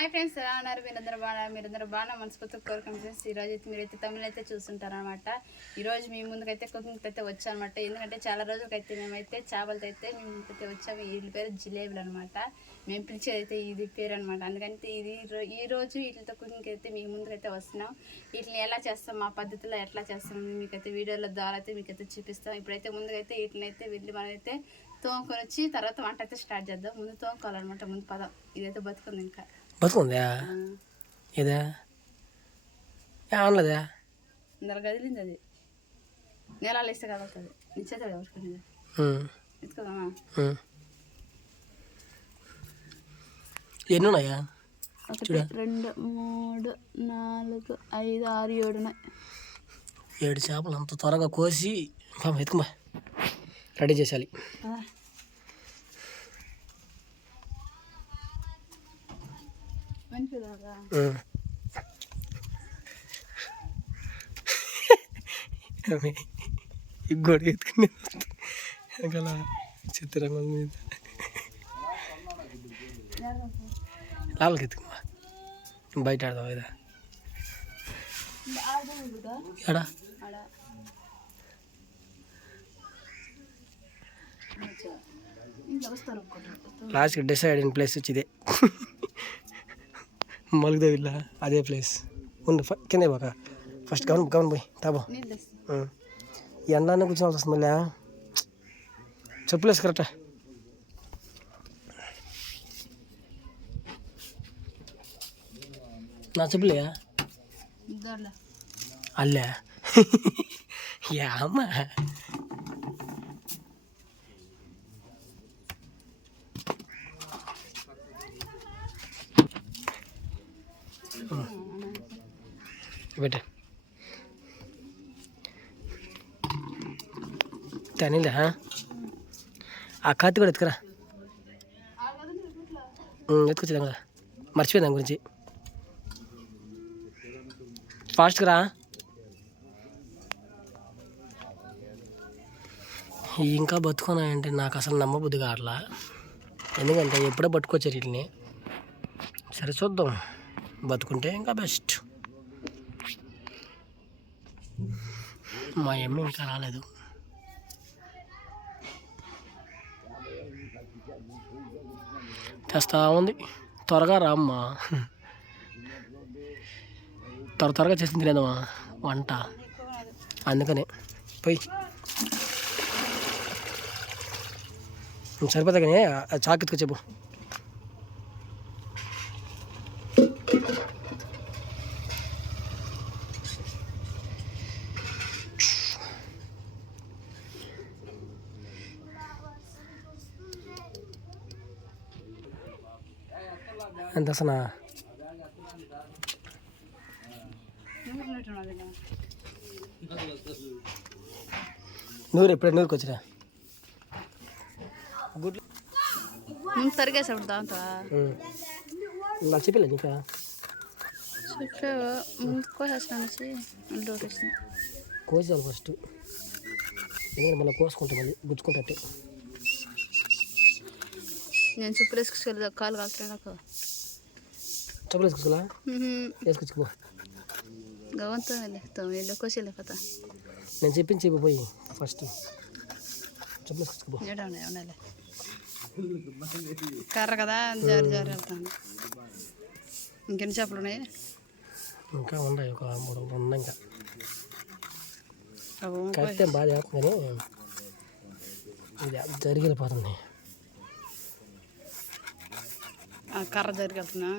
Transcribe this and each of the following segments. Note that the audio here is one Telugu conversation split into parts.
హాయ్ ఫ్రెండ్స్, ఎలా ఉన్నారు? మీరందరూ బాగా మనస్ఫూర్తిగా కోరుకుంటాం ఫ్రెండ్స్. ఈరోజు అయితే మీరైతే తమిళ అయితే చూస్తుంటారనమాట. ఈరోజు మీ ముందుకైతే కుకింగ్ అయితే వచ్చానమాట. ఎందుకంటే చాలా రోజులకైతే మేమైతే చేపలతో అయితే మీ ముందుకైతే వచ్చాము. వీళ్ళ పేరు జిలేబులు అనమాట. మేము పిలిచేది అయితే ఇది పేరు అనమాట. అందుకంటే ఈరోజు వీటితో కుకింగ్ అయితే మీ ముందుకైతే వస్తున్నాం. వీటిని ఎలా చేస్తాం, మా పద్ధతిలో ఎట్లా చేస్తాం మీకైతే వీడియోల ద్వారా అయితే మీకైతే చూపిస్తాం. ఇప్పుడైతే ముందుకైతే వీటిని అయితే వెళ్ళి మనమైతే తోముకొని వచ్చి తర్వాత వంట అయితే స్టార్ట్ చేద్దాం. ముందు తోముకోవాలన్నమాట. ముందు పదం ఇదైతే బతుకుంది, ఇంకా బతుకుందా? ఇదా అనలేదా? ఇందర కదిలింది. అది నేలాలు ఇస్తే కదులుతుంది. నిచ్చేది ఎవరుకునేది ఎత్తుకోదామా? ఎన్ని ఉన్నాయా? 1 2 3 4 5 6 7 ఉన్నాయి. 7 చేపలు అంత త్వరగా కోసి ఎత్తుకుమా రెడీ చేసేయాలి. గొడవ ఎత్తుకునే గల చిత్రంగా మీద లోపలికి ఎత్తుకుమా. బయట ఆడదాం ఇదా ఎడా లాస్ట్కి డిసైడ్ అయిన ప్లేస్ వచ్చి ఇదే మలుగుదేవిల్లా అదే ప్లేస్ ఉండు. కింద బాక ఫస్ట్ గమనం పోయి తాబో ఎండాన్ని కూర్చోవాల్సి వస్తుంది. మళ్ళీ చెప్పులు వేసు కరెక్టా. నా చెప్పులే అల్లే యామా పెట్ట తనిలే. ఆ కత్తి కూడా ఎత్తుకురా. ఎత్తుకొచ్చేదాం కదా, మర్చిపోయింది దాని గురించి. ఫాస్ట్గా రా. ఇంకా బతుకున్నాయంటే నాకు అసలు నమ్మబుద్ధి కావట్లా. ఎందుకంటే ఎప్పుడో పట్టుకొచ్చారు వీటిని. సరే చూద్దాం, బతుకుంటే ఇంకా బెస్ట్. మా అమ్మ ఇంకా రాలేదు. తెస్తా ఉంది. త్వరగా రామ్మా, త్వరగా చేసింది తినేదమ్మా వంట. అందుకనే పోయి సరిపోతా కానీ చాకెత్తుకు చెప్పు. ఎంత అసలు నూరు ఎప్పుడే నూరుకు వచ్చినా గుడ్లు తరిగేసాడు దాంతో నాకు చెప్పలే ఇంకా కోసేయాలి ఫస్ట్. ఎందుకంటే మళ్ళీ కోసుకుంటాం, మళ్ళీ గుచ్చుకుంటే. నేను చెప్పులు వేసుకొచ్చుకోలేదు, కాలు కాలుతున్నాయి నాకు. చెప్పులు వేసుకొచ్చుకోలే, వేసుకొచ్చుకో. గవంతో వెళ్ళి కోసేలేకపోతా. నేను చెప్పించి చెప్పి పోయి ఫస్ట్ చెప్పులు వేసుకొచ్చుకో. ఉండాలి కర్ర కదా, జారి జారి వెళ్తాను. ఇంకెన్ని చేపలు ఉన్నాయి? ఇంకా ఉన్నాయి, ఒక 3 ఉన్నాయి. ఇంకా కడితే బాగా చేస్తుంది కానీ ఇది జరిగి వెళ్ళిపోతుంది. కర్ర జరిగి వెళ్తున్నా.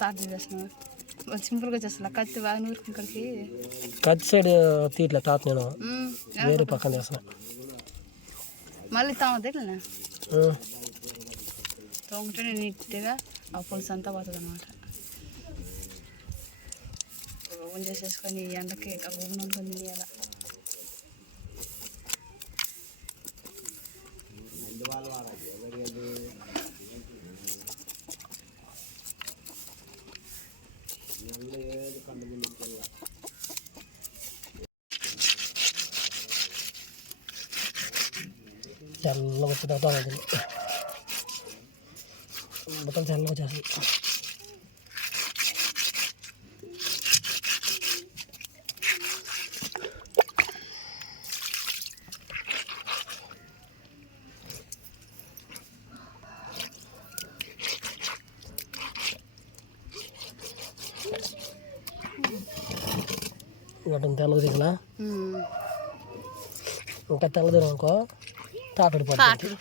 తాట చేస్తున్నావు సింపుల్గా చేస్తా. కత్తి బాగా నూరుకుని ఇక్కడికి కత్తి సైడ్ తీట్లే తాత, నేను వేరే పక్కన చేస్తున్నా. మళ్ళీ తామదేనా తోముంటేనే నీట్గా ఆ పులుసు అంతా పోతుంది అనమాట. ఓపెన్ చేసేసుకొని ఎండకి ఓపెన్ ఉంటుంది అలా. చల్లగా వచ్చేటప్పుడు మొత్తం చల్లగా వచ్చేస్తుంది. ఇంకోటి తెల్లగా దిగలా ఇంకా తెల్లదిన అనుకో తాటడి పడుతుంది.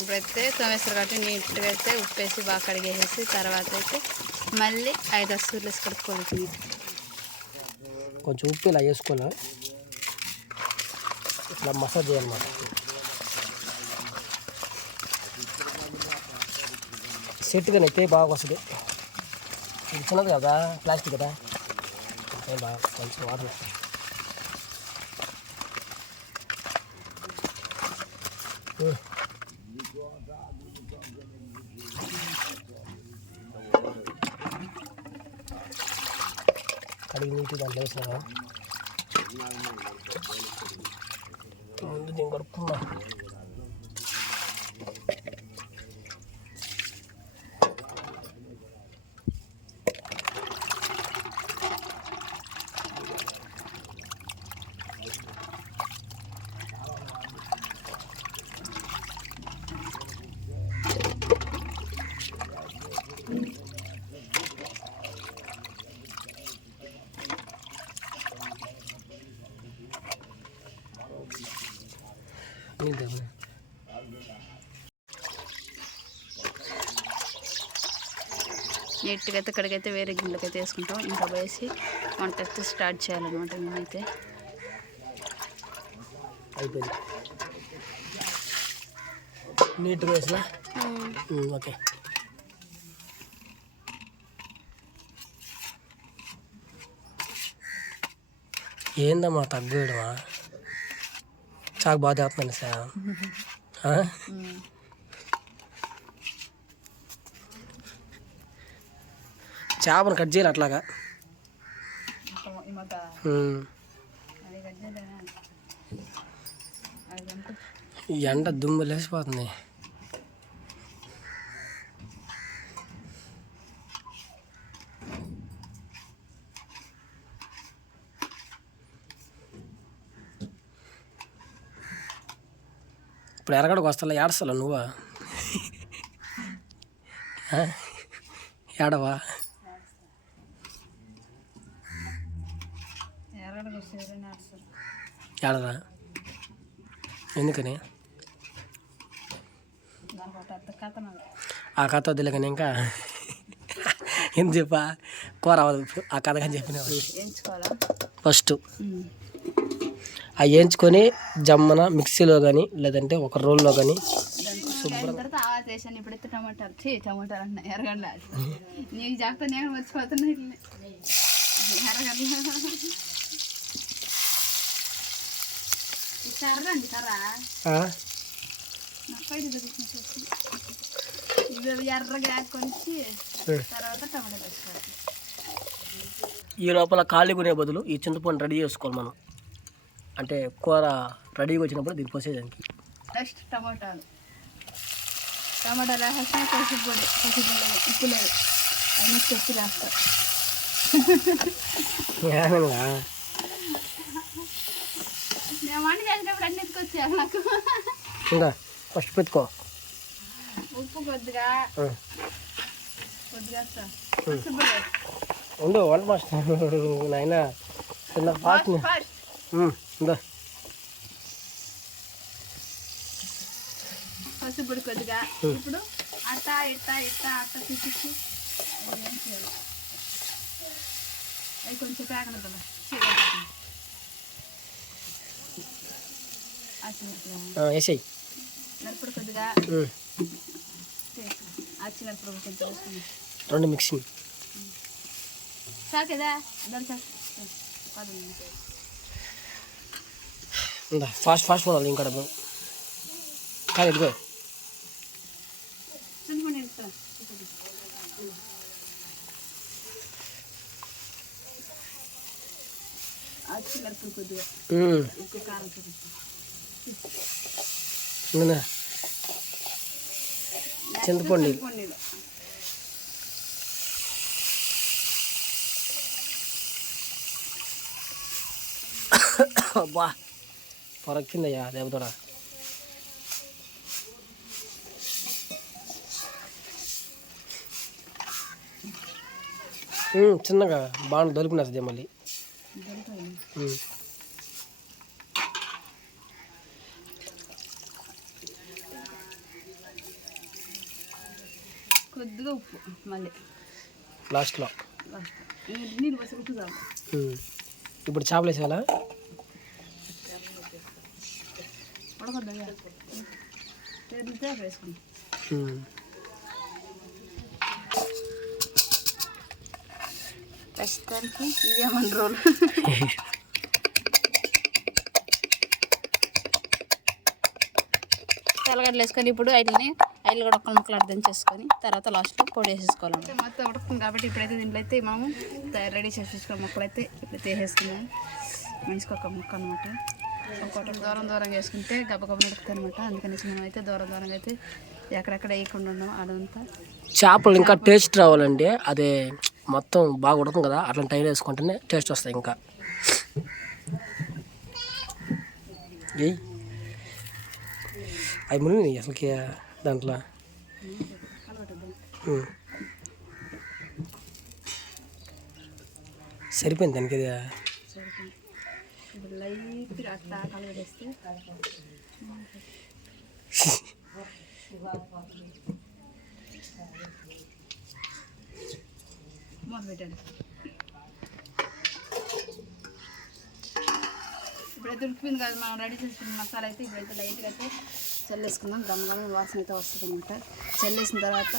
ఇప్పుడైతే తోమేస్తారు కాబట్టి నీట్గా అయితే ఉప్పేసి బాగా కడిగేసేసి తర్వాత అయితే మళ్ళీ 5-6 సూర్లు వేసి కడుక్కోవాలి. కొంచెం ఉప్పు ఇలా వేసుకోవాలి, ఇట్లా మసాజ్ చేయాలన్నమాట. సెట్గా అయితే బాగా వస్తుంది. ఇది చిన్నది కదా, ప్లాస్టిక్ కదా, బాగా కొంచెం వాటర్ కడిగి నీటి దాంట్లో వేసినా ముందు దీన్ని కడుక్కున్నా. నీట్గా అయితే ఇక్కడికైతే వేరే గిన్నెలకైతే వేసుకుంటాం. ఇంకా వేసి వంట అయితే స్టార్ట్ చేయాలన్నమాట. మేమైతే అయిపోయింది నీట్గా వేసినా. ఓకే, ఏందమ్మా తగ్గడమా, చాకు బాగా తేస్తున్నాను సార్. చేపను కట్ చేయాలి అట్లాగా. ఎండ దుమ్ము లేచిపోతుంది. ఇప్పుడు ఎరగడికి వస్తా ఏడస్తలా నువ్వా? ఏడవా? ఏడరా? ఎందుకని? ఆ కథ వద్దులే కానీ ఇంకా ఎందుకు చెప్పా, కూర అవ్వదు ఆ కథ కానీ చెప్పిన. ఫస్ట్ ఆ వేయించుకొని జమ్మన మిక్సీలో కానీ లేదంటే ఒక రోల్లో కానీ శుభ్రంగా. ఇప్పుడైతే టమాటాలు అన్న ఎరగడ్డ నీకు చెప్తా నేను మర్చిపోతున్నా. ఎరగడ్డ కర్రండి కర్రా ఇవి ఎర్రగా కొంచి తర్వాత టమాటాలు వేసుకోవాలి. ఈ లోపల ఖాళీ కొనే బదులు ఈ చింతపండు రెడీ చేసుకోవాలి మనం. అంటే కూర రెడీగా వచ్చినప్పుడు దీన్ని పోసేదానికి. నెక్స్ట్ టమాటాలు వేసేసిన పసుపు ఉప్పు లేదు అన్నీ తెచ్చి వేస్తా. నేను వంట చేసినప్పుడు అన్ని ఎత్తుకొచ్చాను నాకు. ఇంకా ఫస్ట్ పెట్టుకో. ఉప్పు కొద్దిగా పసుపు ఉండు వంట మాస్టర్ నాయన చిన్న ఫాస్ట్ ఉందా. పసుపు కొద్దిగా ఇప్పుడు అట్ట తీసి అవి కొంచెం పేకలు కదా వేసాయి. మిరపడు కొద్దిగా మిరపడు కొంచెం వేసుకుని రెండు మిక్సింగ్ సాకేదా ఫాస్ట్ ఫాస్ట్ ఉండాలి. ఇంకా డబ్బు కానీ ఇదిగో పచ్చిమిరపకాయలు కొద్దిగా ఉప్పు కారం చింతపండు అబ్బా పొరక్కిందయ్యా దెబ్బతోడా చిన్నగా బాగా దొలిపినది మళ్ళీ కొద్దిగా ఉప్పు మళ్ళీ లాస్ట్లో నీళ్ళు పోసి ఉప్పు చాలు. ఇప్పుడు చేపలు వేసేయాలా ఉడకొద్దా వేసుకుంటాం. ప్రస్తుతానికి ఇదేమన్నా రోల్ తెల్లగడ్డలు వేసుకొని ఇప్పుడు వాటిని ఆయిల్ కూడా ఒక్క ముక్కలు అర్థం చేసుకొని తర్వాత లాస్ట్లో పొడి వేసేసుకోవాలి. మొత్తం ఉడుకుతుంది కాబట్టి ఇప్పుడైతే దీంట్లో అయితే మేము రెడీ చేసేసుకున్న ముక్కలు అయితే ఇప్పుడైతే వేసేసుకున్నాం. మనిషికి ఒక ముక్క అనమాట. ఒక్కొక్కటి దూరంగా వేసుకుంటే గబగబ నడుపుతుంది అనమాట. అందుకని మనం అయితే దూరంగా అయితే ఎక్కడెక్కడ వేయకుండా ఉన్నాం. అదంతా చేపలు ఇంకా టేస్ట్ రావాలంటే అదే మొత్తం బాగా ఉడకం కదా, అట్లాంటి టైం వేసుకుంటేనే టేస్ట్ వస్తాయి. ఇంకా అవి మునిగి అసలుకి దాంట్లో సరిపోయింది దానికి. ఇది పెట్టండి. ఇప్పుడైతే ఉడికిపోయింది కదా, మనం రెడీ చేసుకున్న మసాలా అయితే ఇప్పుడైతే లైట్గా అయితే చల్లేసుకుందాం. గమగమ వాసన అయితే వస్తుంది అనమాట. చల్లేసిన తర్వాత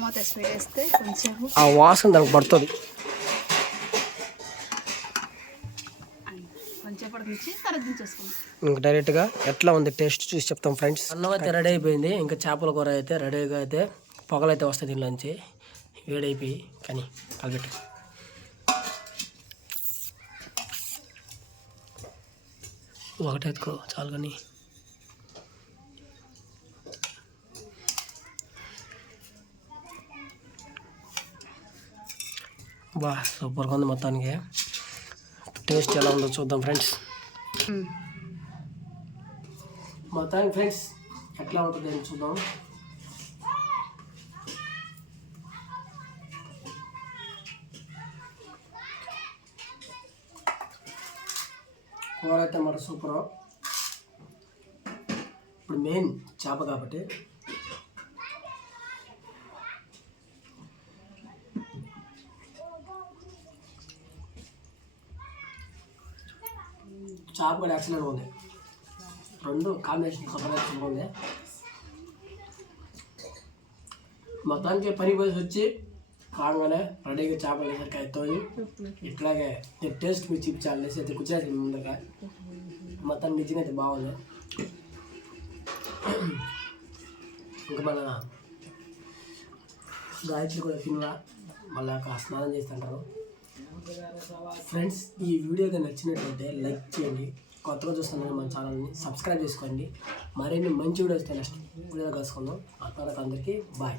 మూత వేసి పెట్టేస్తే కొంచెంసేపు ఆ వాసన దానికి పడుతుంది. కొంచెంసేపు నుంచి తర్వాత దించేసుకుందాం. ఇంకా డైరెక్ట్గా ఎట్లా ఉంది టేస్ట్ చూసి చెప్తాం ఫ్రెండ్స్. అన్నం అయితే రెడీ అయిపోయింది. ఇంకా చేపల కూర అయితే రెడీగా అయితే పొగలైతే వస్తాయి దీనిలోంచి. వేడైపోయి కానీ కలిపెట్టు. ఒకటే ఎత్తుకో చాలు. కానీ బా సూపర్గా ఉంది. మొత్తానికి టేస్ట్ ఎలా ఉందో చూద్దాం ఫ్రెండ్స్. మొత్తానికి ఫ్రెండ్స్ ఎట్లా ఉంటుంది అని చూద్దాం. కూర అయితే మరి సూపర్. ఇప్పుడు మెయిన్ చేప కాబట్టి చేప కూడా ఎక్సలెంట్గా ఉంది. రెండు కాంబినేషన్ సూపర్గా ఉంది. మొత్తానికి పని పోసి వచ్చి కాగానే రెడీగా చేపలు వేసరికి అవుతుంది. ఇట్లాగే టేస్ట్ మీరు చూపించాలి అయితే కూర్చోాల్సి ముందుగా. మొత్తం నిజంగా అయితే బాగుంది. ఇంకా మన గాయత్రి కూడా తిన్నా మళ్ళీ స్నానం చేస్తుంటారు. ఫ్రెండ్స్ ఈ వీడియోగా నచ్చినట్లయితే లైక్ చేయండి. కొత్తగా చూస్తున్నాను మన ఛానల్ని సబ్స్క్రైబ్ చేసుకోండి. మరిన్ని మంచి వీడియోస్ నెక్స్ట్ వీడియో కలుసుకుందాం. అప్పటికి అందరికీ బాయ్.